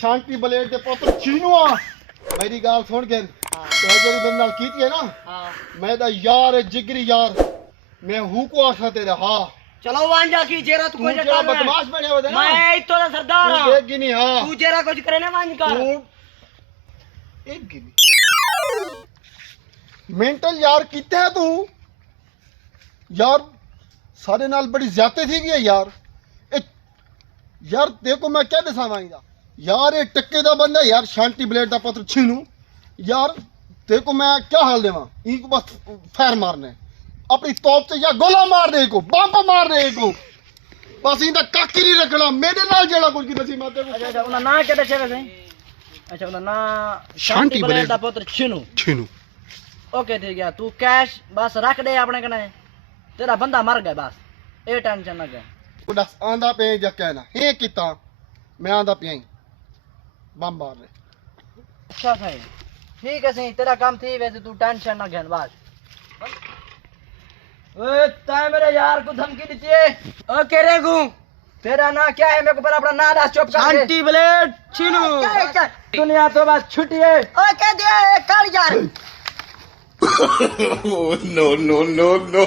शांति blade दे पुत्र चीनू आ मेरी गाल सुन के तो जेडी मेरे नाल कीती है ना मैं दा यार है जिगरी यार मैं हूं को आशा तेरे हां चलो वांजा की जेरा तू कुछ कर बदमाश बने हो ना मैं इतो दा सरदार हां देख गिनी हां तू जेरा कुछ करे ना वांज कर एक गिनी मेंटल यार किते है तू यार सारे नाल बड़ी ज्यादती थी गई यार यार देखो मैं क्या दसा वाइंदा यार ये टक्के दा बंदा यार शांति ब्लेड दा पुत्र छीनू यार देखो मैं क्या हाल देवा इनको बस फायर मारने अपनी तोप से या गोला मार दे को बम मार दे को बस इंदा काकी नहीं रखना मेरे नाल जेड़ा कुछ की दसी माते को अच्छा उना ना क्या दसे वैसे अच्छा उना ना शांति ब्लेड दा पुत्र छीनू ओके ठीक है तू कैश बस रख दे अपने कने तेरा बंदा मर गया बस ए टेंशन ना ले दस आंदा पे जा कहना हे किता मैं आंदा पे बम मार ले अच्छा भाई ठीक है सही तेरा काम थी वैसे तू टेंशन ना घेन बस ओए ताए मेरे यार को धमकी दी है ओके रेगू तेरा ना क्या है मेरे को पर अपना ना दास चुप कर शांति ब्लेड छीनू दुनिया तो बस छुट्टी है ओके दे कर यार no, no, no, no.